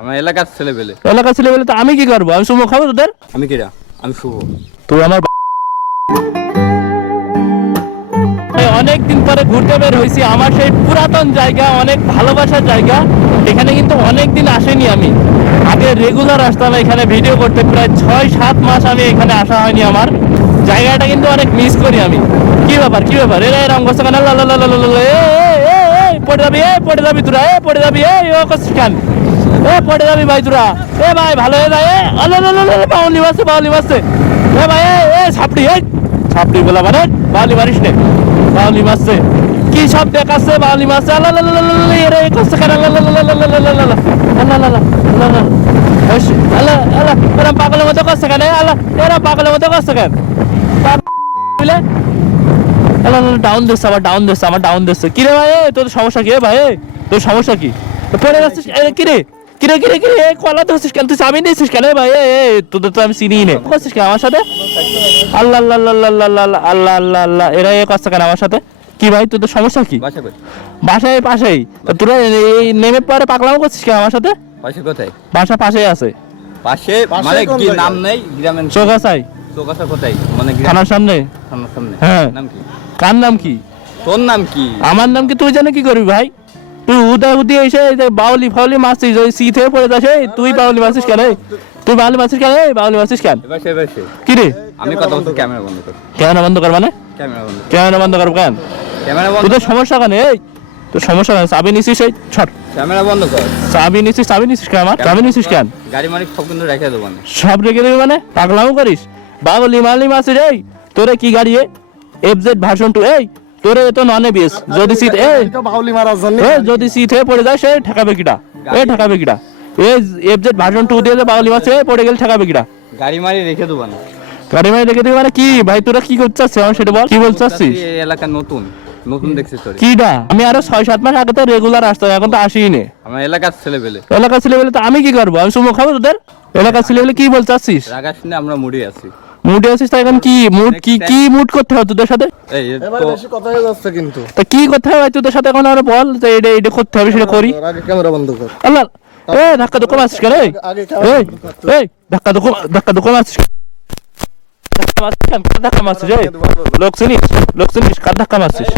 আমার এলাকার ছেলেবেলে। এলাকার ছেলেবেলে তো আমি কি করবো? আমি সুমো খাবো তোদের? আমি কিরা? আমি শুভ। তুই আমার অনেক দিন পরে ঘুরতে বের হয়েছি আমার সেই পুরাতন জায়গা, অনেক ভালোবাসার জায়গা। এখানে কিন্তু অনেক দিন আসেনি আমি, আগে রেগুলার আসতাম এখানে ভিডিও করতে। প্রায় 6-7 মাস আমি এখানে আসা হয়নি আমার। জায়গাটা কিন্তু অনেক মিস করি আমি। কি ব্যাপার কি ব্যাপার? এরা এরকম করছে কেন? পড়ে যাবি, পড়ে যাবি তোরা, পড়ে যাবি, ও করছিস কেন? পড়ে যাবি ভাই তোরা। ভাই ভালো হয়ে যায়। বাউলি মারছে, বাউলি মারছে। ভাই ছাপড়ি, ছাপড়ি বলা মানে বাউলি মারিস নে। বাউলি মারছে, কি সব দেখাচ্ছে বাউলি মারছে। এরা করছে কেন? এরা পাগলের মতো করছে কেন? এরা পাগলের মতো করছে কেন? ডাউন দিচ্ছে, আবার ডাউন দিচ্ছে, আমার ডাউন দিচ্ছে। কিরে ভাই, তোর সমস্যা কি? ভাই তোর সমস্যা কি? পড়ে যাচ্ছিস কিরে? কিরে কিরে কিরে কলা ধরছিস কেন? তুই চাবি নিয়েছিস কেন? ভাই তোদের তো আমি চিনি নে। করছিস কেন আমার সাথে? আল্লাহ আল্লাহ আল্লাহ আল্লাহ আল্লাহ আল্লাহ আল্লাহ আল্লাহ, এরা করছে কেন আমার সাথে? কি ভাই তোদের সমস্যা কি? বাসায় পাশেই। তোরা এই নেমে পরে পাগলামো করছিস কেন আমার সাথে? পাশে কোথায়? বাসা পাশেই আছে। পাশে মানে কি নাম নেই গ্রামের? চৌগাছাই। চৌগাছা কোথায়? মানে থানার সামনে। থানার সামনে। হ্যাঁ। নাম কি? কার নাম কি? তোর নাম কি? আমার নাম কি তুই জানে কি করবি ভাই? তুই উদয় হুদি এসে বাউলি ফাউলি মারছিস, ওই শীত হয়ে পড়ে যাচ্ছে। তুই বাউলি মারছিস কেন? তুই বাউলি মারছিস কেন? বাউলি মারছিস কেন? এবার কি রে? আমি কথা বলছি, ক্যামেরা বন্ধ কর। ক্যামেরা বন্ধ কর মানে? ক্যামেরা বন্ধ। ক্যামেরা বন্ধ কর কেন? ক্যামেরা বন্ধ। তোদের সমস্যা কেন? তোর সমস্যা কেন? চাবি নিছিস, এই ছট। ক্যামেরা বন্ধ কর। চাবি নিছিস কেন? আমার চাবি নিছিস কেন? গাড়ি মালিক সব কিন্তু রেখে দেবো না। সব রেখে দেবে মানে? পাগলামো করিস? বাউলি মালি মারছিস। তোরে কি গাড়ি? FZ version 2। তোরে তো নন এবিএস। যদি শীত বাউলি মারার জন্য যদি শীত হয়ে পড়ে যায় সে ঠেকাবে কিটা? ঠেকাবে কিটা? FZ ভার্সন 2 দিয়ে বাউলি মারছে, পড়ে গেলে ঠেকাবে কিটা? গাড়ি মারি রেখে দেবো না। গাড়ি মারি রেখে দিবি মানে কি ভাই? তোরা কি করতে চাচ্ছিস আমার সেটা বল। কি বলতে চাচ্ছিস? এই এলাকা নতুন নতুন দেখছিস তোর? কিডা? আমি আরো 6-7 মাস আগে তো রেগুলার আসতাম, এখন তো আসিই নে। আমার এলাকার ছেলেবেলে। এলাকার ছেলেবেলে তো আমি কি করবো? আমি সুমো খাবো তোদের? এলাকার ছেলেবেলে কি বলতে চাচ্ছিস? রাগাস না, আমরা মুড়ি আছি। মুডে আছিস? তাই এখন কি মুড? কি মুড করতে হবে তোদের সাথে? এই এবার তো বেশি কথা হয়ে যাচ্ছে কিন্তু। তা কি করতে হবে ভাই তোদের সাথে এখন? আমরা বল যে এটা করতে হবে, সেটা করি। আগে ক্যামেরা বন্ধ কর। আল্লাহ ধাক্কা ধুকো মারছিস কেন? আগে ধাক্কা ধুকো মারছিস কেন? ধাক্কা মারছিস? লোক চিনিস কার ধাক্কা মারছিস?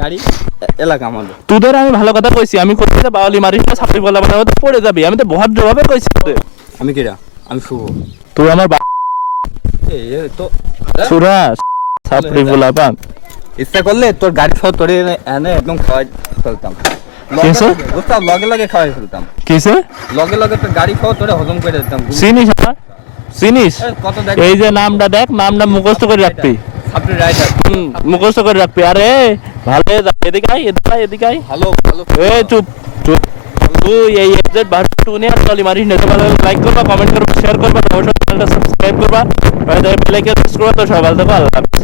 গাড়ি এলাকা আমাদের। তোদের আমি ভালো কথা কইছি, আমি করতে বাউলি মারিস না, ছাপড়ি বলা মানে পড়ে যাবি। আমি তো ভদ্রভাবে কইছি তোদের। আমি কিরা? আমি শুভ। তুই আমার এই তো সুরা ছাপড়ি বলা পান। ইচ্ছা করলে তোর গাড়ি সহ তোরে এনে একদম খাওয়াই ফেলতাম। কিসে? বুঝতাম, লগে লগে খাওয়াই ফেলতাম। কিসে? লগে লগে তোর গাড়ি সহ তোরে হজম করে দিতাম। চিনিস আমার? চিনিস? কত দেখ, এই যে নামটা দেখ, নামটা মুখস্থ করে রাখবি। আপনি রাইডার। মুখস্থ করে রাখবি। আরে ভালো এদিকে আয়, এদিকে আয়। ভালো ভালো। চুপ চুপ। তুই এই FZ ভার্সন 2 নিয়ে টলি মারিস না। ভালো লাইক করবা, কমেন্ট করবা, শেয়ার করবা, অবশ্যই চ্যানেলটা সাবস্ক্রাইব করবা, বেল আইকন প্রেস করবা। তো সবাই ভালো থাকো, আল্লাহ হাফেজ।